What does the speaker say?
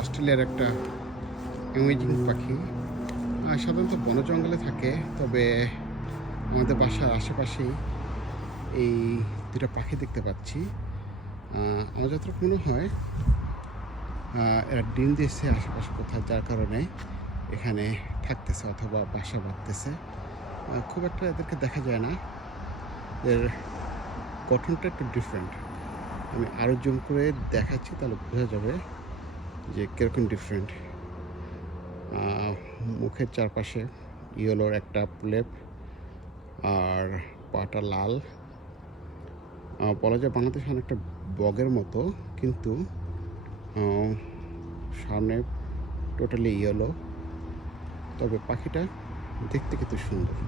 অস্ট্রেলিয়ার একটা অ্যামেজিং পাখি। সাধারণত বন জঙ্গলে থাকে, তবে আমাদের বাসার আশেপাশেই এই দুটো পাখি দেখতে পাচ্ছি। আমার যতটুকু মনে হয় এরা ডিম দিয়েছে আশেপাশে কোথাও, যার কারণে এখানে থাকতেছে অথবা বাসা বাঁধতেছে। খুব একটা এদেরকে দেখা যায় না। এর গঠনটা একটু ডিফারেন্ট আমি আরও জুম করে দেখাচ্ছি, তাহলে বোঝা যাবে যে কীরকম ডিফারেন্ট মুখের চারপাশে ইয়েলোর একটা প্লেপ আর পাটা লাল। বলা যায় বাংলাদেশ অনেকটা বগের মতো, কিন্তু সামনে টোটালি ইয়েলো তবে পাখিটা দেখতে কিন্তু সুন্দর।